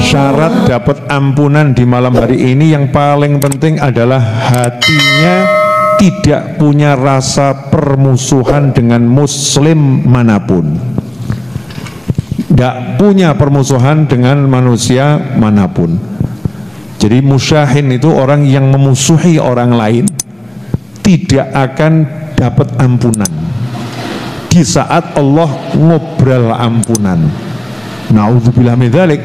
Syarat dapat ampunan di malam hari ini yang paling penting adalah hatinya tidak punya rasa permusuhan dengan muslim manapun, tidak punya permusuhan dengan manusia manapun. Jadi musyahin itu orang yang memusuhi orang lain tidak akan dapat ampunan di saat Allah ngobrol ampunan. Naudzubillah min dzalik.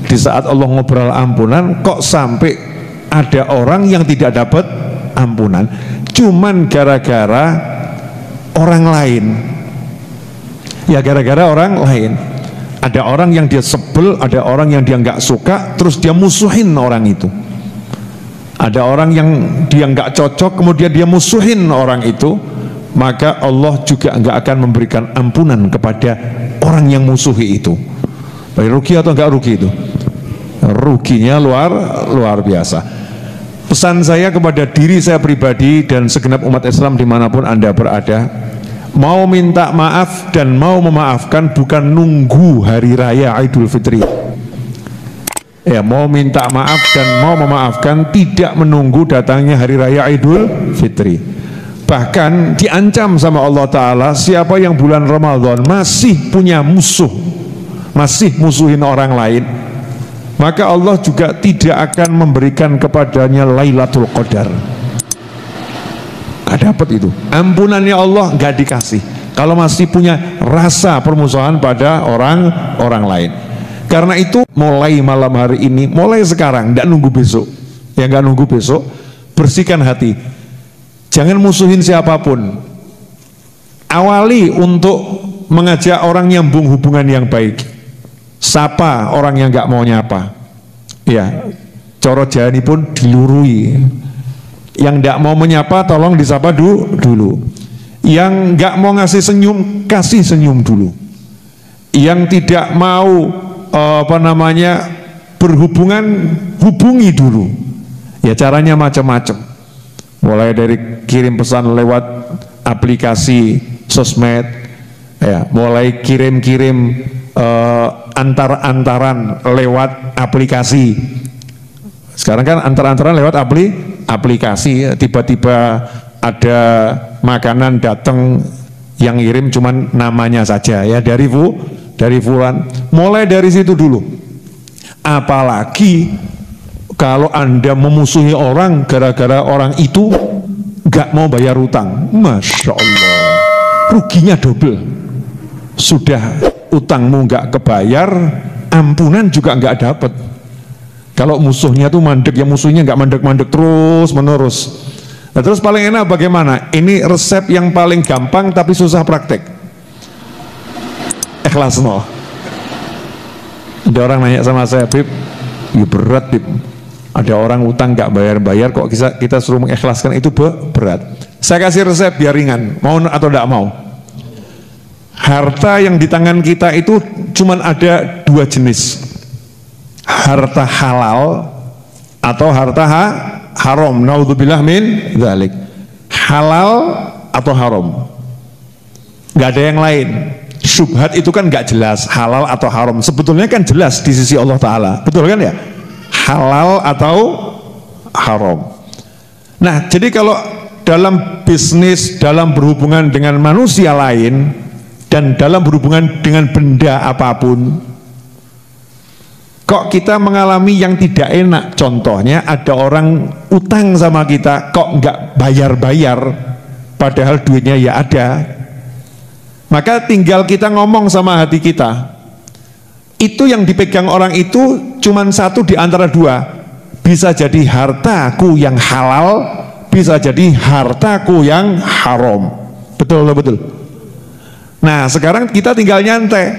Di saat Allah ngobrol ampunan kok sampai ada orang yang tidak dapat ampunan cuman gara-gara orang lain. Ya gara-gara orang lain. Ada orang yang dia sebel, ada orang yang dia nggak suka, terus dia musuhin orang itu. Ada orang yang dia nggak cocok, kemudian dia musuhin orang itu, maka Allah juga nggak akan memberikan ampunan kepada orang yang musuhi itu. Baik rugi atau nggak rugi itu? Ruginya luar biasa. Pesan saya kepada diri saya pribadi dan segenap umat Islam dimanapun Anda berada, mau minta maaf dan mau memaafkan bukan nunggu hari raya Idul Fitri. Ya, mau minta maaf dan mau memaafkan tidak menunggu datangnya hari raya Idul Fitri. Bahkan diancam sama Allah Ta'ala, siapa yang bulan Ramadan masih punya musuh, masih musuhin orang lain, maka Allah juga tidak akan memberikan kepadanya Lailatul Qadar. Gak dapat itu. Ampunannya Allah gak dikasih kalau masih punya rasa permusuhan pada orang lain. Karena itu mulai malam hari ini, mulai sekarang, gak nunggu besok. Ya gak nunggu besok, bersihkan hati. Jangan musuhin siapapun. Awali untuk mengajak orang nyambung hubungan yang baik. Sapa orang yang nggak mau nyapa, ya coro jani pun dilurui. Yang nggak mau menyapa tolong disapa dulu. Yang nggak mau ngasih senyum, kasih senyum dulu. Yang tidak mau berhubungan, hubungi dulu. Ya caranya macam-macam. Mulai dari kirim pesan lewat aplikasi sosmed, ya mulai kirim-kirim antar-antaran lewat aplikasi. Sekarang kan antar-antaran lewat aplikasi. Tiba-tiba ada makanan datang yang ngirim cuman namanya saja, ya dari fulan. Mulai dari situ dulu. Apalagi kalau Anda memusuhi orang gara-gara orang itu gak mau bayar utang, Masya Allah, ruginya double. Sudah utangmu nggak kebayar, ampunan juga nggak dapat. Kalau musuhnya tuh mandek, ya musuhnya nggak mandek-mandek terus menerus. Nah, terus paling enak bagaimana? Ini resep yang paling gampang tapi susah praktek. Ikhlas no. Ada orang nanya sama saya, Bib, ya berat Bib. Ada orang utang nggak bayar-bayar, kok kita suruh mengikhlaskan, itu berat. Saya kasih resep biar ringan, mau atau tidak mau. Harta yang di tangan kita itu cuman ada dua jenis, harta halal atau harta haram. Naudzubillah min dzalik. Halal atau haram, nggak ada yang lain. Syubhat itu kan nggak jelas, halal atau haram. Sebetulnya kan jelas di sisi Allah Ta'ala, betul kan ya? Halal atau haram. Nah, jadi kalau dalam bisnis, dalam berhubungan dengan manusia lain, dan dalam berhubungan dengan benda apapun, kok kita mengalami yang tidak enak. Contohnya ada orang utang sama kita, kok nggak bayar-bayar, padahal duitnya ya ada. Maka tinggal kita ngomong sama hati kita, itu yang dipegang orang itu cuman satu di antara dua, bisa jadi hartaku yang halal, bisa jadi hartaku yang haram. Betul betul. Nah sekarang kita tinggal nyantai,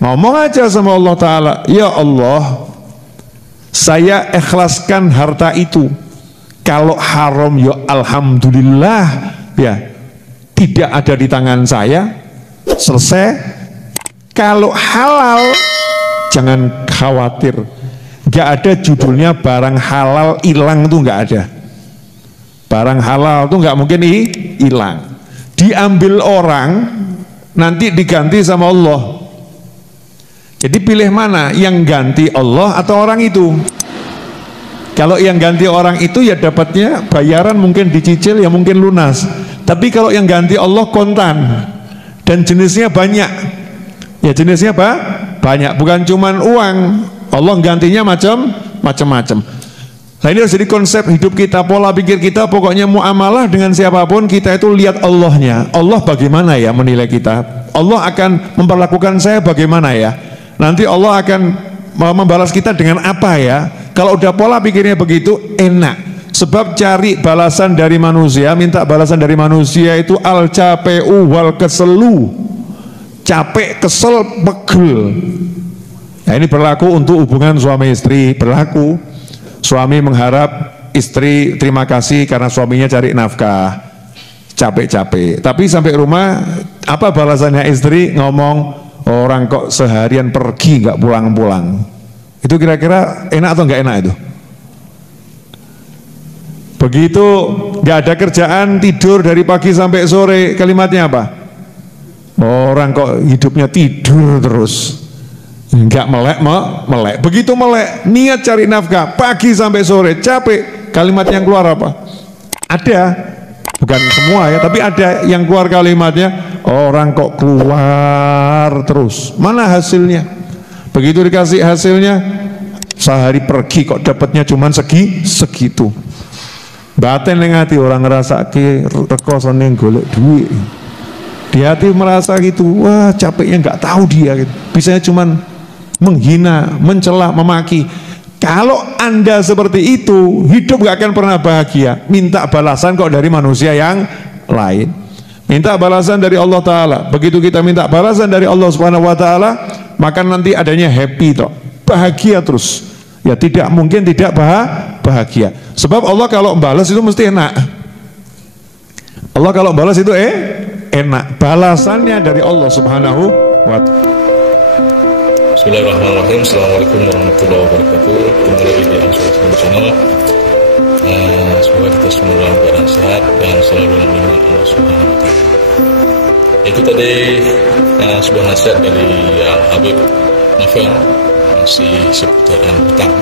ngomong aja sama Allah Ta'ala, ya Allah, saya ikhlaskan harta itu. Kalau haram ya alhamdulillah, ya tidak ada di tangan saya, selesai. Kalau halal jangan khawatir, gak ada judulnya barang halal hilang, tuh gak ada. Barang halal tuh gak mungkin hilang. Diambil orang nanti diganti sama Allah. Jadi pilih mana, yang ganti Allah atau orang itu? Kalau yang ganti orang itu ya dapatnya bayaran mungkin dicicil, ya mungkin lunas. Tapi kalau yang ganti Allah kontan dan jenisnya banyak. Ya jenisnya apa? Banyak, bukan cuman uang. Allah gantinya macam-macam. Nah ini harus jadi konsep hidup kita, pola pikir kita. Pokoknya muamalah dengan siapapun kita itu lihat Allahnya. Allah bagaimana ya menilai kita? Allah akan memperlakukan saya bagaimana ya? Nanti Allah akan membalas kita dengan apa ya? Kalau udah pola pikirnya begitu enak. Sebab cari balasan dari manusia, minta balasan dari manusia itu al-capu wal keselu. Capek, kesel, pegel. Nah ini berlaku untuk hubungan suami istri, berlaku. Suami mengharap istri terima kasih karena suaminya cari nafkah, capek-capek. Tapi sampai rumah, apa balasannya istri? Ngomong, orang kok seharian pergi nggak pulang-pulang. Itu kira-kira enak atau nggak enak itu? Begitu nggak ada kerjaan, tidur dari pagi sampai sore, kalimatnya apa? Orang kok hidupnya tidur terus. Enggak melek. Begitu melek, niat cari nafkah pagi sampai sore, capek. Kalimat yang keluar apa? Ada, bukan semua ya, tapi ada yang keluar kalimatnya, orang kok keluar terus. Mana hasilnya? Begitu dikasih hasilnya, sehari pergi kok dapatnya cuman segitu. Batin yang hati orang ngerasa ke rekosan yang golek duit. Di hati merasa gitu, wah capeknya nggak tahu dia gitu. Bisanya cuman menghina, mencela, memaki. Kalau Anda seperti itu, hidup gak akan pernah bahagia. Minta balasan kok dari manusia yang lain. Minta balasan dari Allah Ta'ala. Begitu kita minta balasan dari Allah Subhanahu Wa Ta'ala, maka nanti adanya happy toh, bahagia terus. Ya tidak mungkin tidak bahagia. Sebab Allah kalau balas itu mesti enak. Allah kalau balas itu enak. Balasannya dari Allah Subhanahu Wa Ta'ala. Bismillahirrahmanirrahim. Assalamualaikum warahmatullahi wabarakatuh. Kembali di Ansur Channel. Semoga kita semua dalam keadaan sehat dan selalu melindungi Allah Subhanahu wa Ta'ala. Itu tadi sebuah nasihat dari Habib Novel, masih seputaran hutang.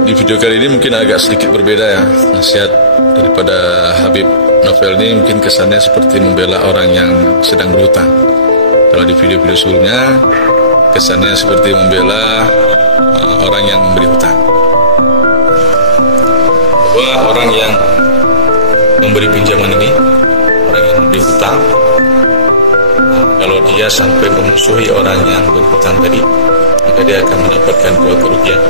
Di video kali ini mungkin agak sedikit berbeda ya. Nasihat daripada Habib Novel ini mungkin kesannya seperti membela orang yang sedang berhutang. Kalau di video-video sebelumnya kesannya seperti membela orang yang memberi hutang. Bahwa orang yang memberi pinjaman ini, orang yang memberi hutang, kalau dia sampai memusuhi orang yang berhutang tadi, maka dia akan mendapatkan dua kerugian.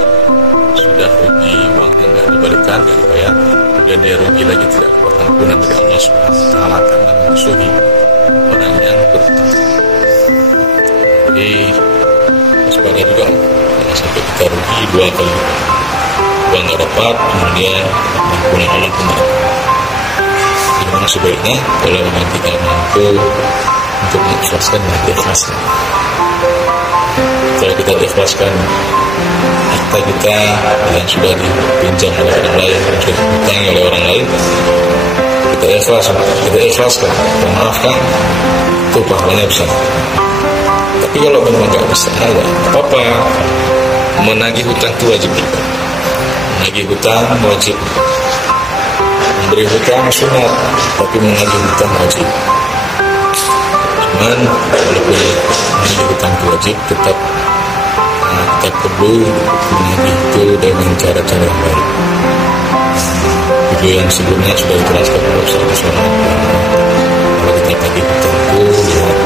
Sudah rugi uangnya nggak dibalikan, nggak dibayar, kemudian dia rugi lagi tidak dapat ampunan dari Allah Subhanahu wa Ta'ala karena memusuhi orang yang berhutang. Jadi waspada juga, jangan sampai kita rugi dua kali, uang nggak dapat, kemudian ampunan Allah kembali. Gimana sebaiknya kalau memang kita mampu untuk mengikhlaskan, ikhlaskan. Kalau kita ikhlaskan harta kita yang sudah dipinjam oleh orang lain, yang sudah dihutangi oleh orang lain, kita ikhlaskan, kita maafkan, itu pahalanya besar. Tapi kalau memang nggak bisa, ya apa-apa. Menagih hutang itu wajib juga. Menagih hutang wajib. Memberi hutang sunat, tapi menagih hutang wajib. Cuman walaupun menagih hutang itu wajib, tetap kita perlu menagih itu dengan cara-cara yang baik. Video yang sebelumnya sudah dijelaskan oleh Ustaz Somad. Kalau kita tagih hutang itu lihat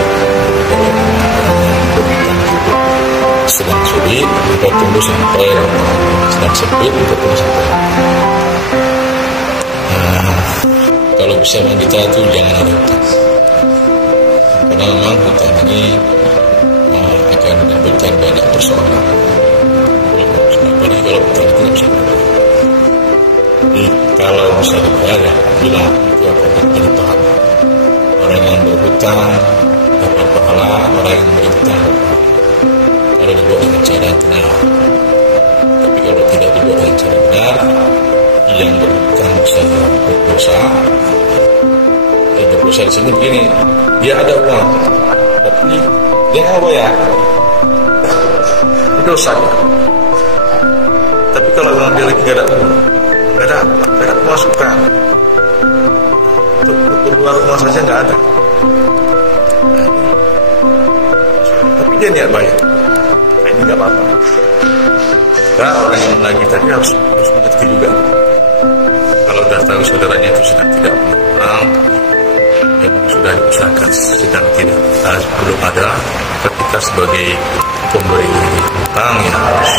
sedang sulit, kita tunggu sampai sedang sempit, kita tunggu sampai. Kalau bisa kita itu jangan ada hutang, karena memang hutang ini akan menimbulkan banyak persoalan. Apalagi kalau hutang itu tidak bisa dibayar. Jadi kalau bisa dibayar, ya bila itu akan menjadi pahala. Orang yang berhutang dapat pahala, orang yang memberi hutang dapat pahala. Kalau dibuat dengan cara yang benar. Tapi kalau tidak dibuat dengan cara benar, yang berhutang bisa berdosa. Yang berdosa di sini begini, dia ada uang, tapi dia nggak bayar, itu dosa ya. Tapi kalau memang dia lagi nggak ada pemasukan, untuk keluar rumah saja nggak ada, tapi dia niat bayar, ini nggak apa-apa. Karena orang yang menagih tadi harus mengerti juga. Kalau sudah tahu saudaranya itu sedang tidak punya, yang sudah diusahakan sedang tidak belum ada, kita sebagai pemberi hutang yang harus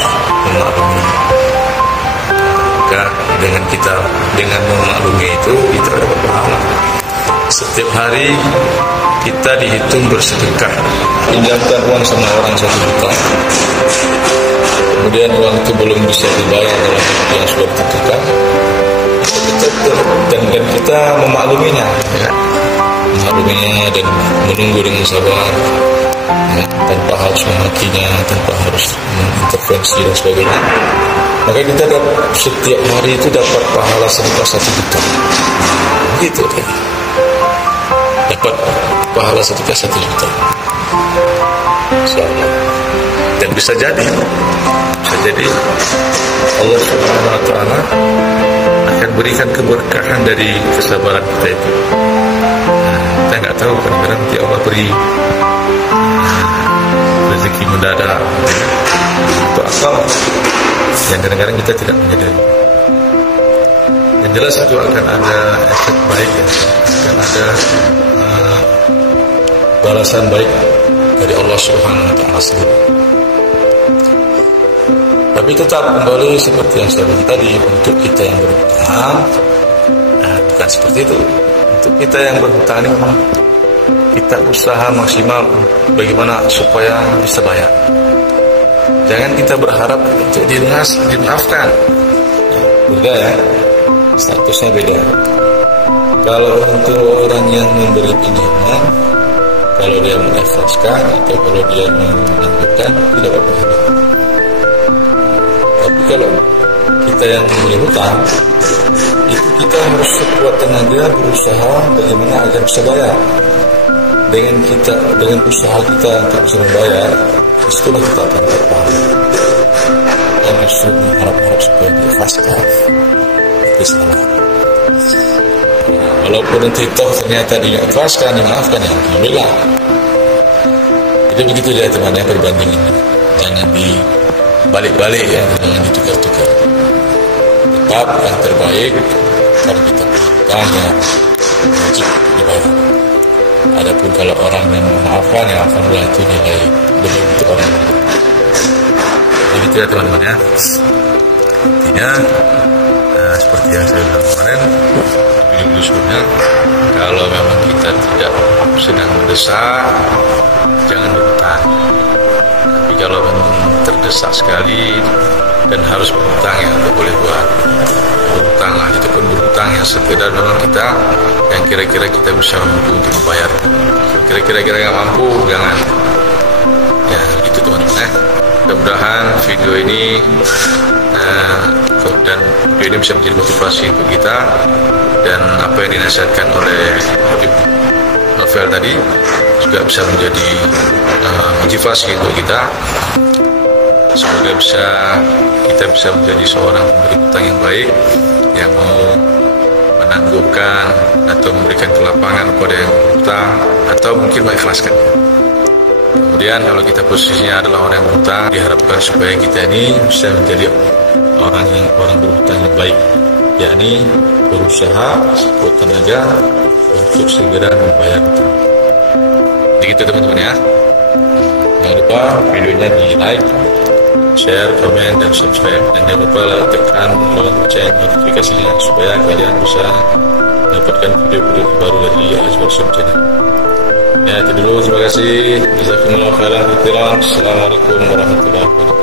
memaklumi. Maka dengan memaklumi itu kita dapat pahala. Setiap hari kita dihitung bersedekah, pinjamkan uang sama orang 1 juta, kemudian uang itu belum bisa dibayar dalam yang sudah ditentukan, dan kita memakluminya, ya. Memakluminya dan menunggu dengan sabar, ya, tanpa harus memakinya, tanpa harus mengintervensi dan sebagainya. Maka kita setiap hari itu dapat pahala sedekah 1 juta, gitu deh. Dapat pahala sedekah 1 juta, insyaallah. Dan bisa jadi Allah Subhanahu wa Ta'ala akan berikan keberkahan dari kesabaran kita itu. Kita nggak tahu, kadang-kadang nanti Allah beri rezeki mendadak untuk akal yang kadang-kadang kita tidak menyadari. Yang jelas itu akan ada efek baik, ya. Akan ada balasan baik dari Allah Subhanahu wa Ta'ala sendiri. Tapi tetap kembali seperti yang saya bilang tadi, untuk kita yang berhutang, bukan seperti itu. Untuk kita yang berhutang ini memang kita usaha maksimal bagaimana supaya bisa bayar. Jangan kita berharap untuk dimaafkan. Beda ya, statusnya beda. Kalau untuk orang yang memberi pinjaman, kalau dia mengikhlaskan atau kalau dia menangguhkan, tidak apa-apa. Tapi kalau kita yang memberi hutang, itu kita harus sekuat tenaga berusaha bagaimana agar bisa bayar. Dengan usaha kita untuk bisa membayar, disitulah kita akan berpahala. Dan harus mengharap-harap supaya diikhlaskan, itu salah. Walaupun nanti toh ternyata diikhlaskan, dimaafkan, ya alhamdulillah. Jadi begitu dia temannya perbandingan. Jangan dibalik-balik, ya, jangan ditukar-tukar. Tetap yang terbaik kalau kita berhutang, ya wajib dibayar. Adapun kalau orang yang memaafkan, ya alhamdulillah, itu nilai lebih untuk orang yang berhutang. Jadi itu ya teman-teman, ya. Intinya seperti yang saya bilang kemarin, video sebelumnya, kalau memang kita tidak sedang mendesak, jangan berhutang. Tapi kalau memang terdesak sekali dan harus berhutang, ya tidak boleh buat berhutang lah. Itu pun berhutang yang sekedar memang kita yang kira-kira kita bisa mampu untuk membayar. Kira-kira nggak mampu, jangan. Ya itu teman-teman, ya. Mudah-mudahan video ini dan video ini bisa menjadi motivasi untuk kita, dan apa yang dinasihatkan oleh Habib Novel tadi juga bisa menjadi motivasi untuk kita. Semoga kita bisa menjadi seorang pemberi hutang yang baik, yang mau menangguhkan atau memberikan kelapangan kepada yang berhutang, atau mungkin mengikhlaskan. Kemudian kalau kita posisinya adalah orang yang berhutang, diharapkan supaya kita ini bisa menjadi orang berhutang yang baik, yakni berusaha sekuat tenaga untuk segera membayar hutang. Begitu teman-teman, ya. Jangan lupa videonya di like, share, komen, dan subscribe. Dan jangan lupa tekan lonceng notifikasinya supaya kalian bisa mendapatkan video-video baru dari Azwar Sub Channel. Ya, itu dulu. Terima kasih. Jazakumullah khairan. Assalamualaikum warahmatullahi wabarakatuh.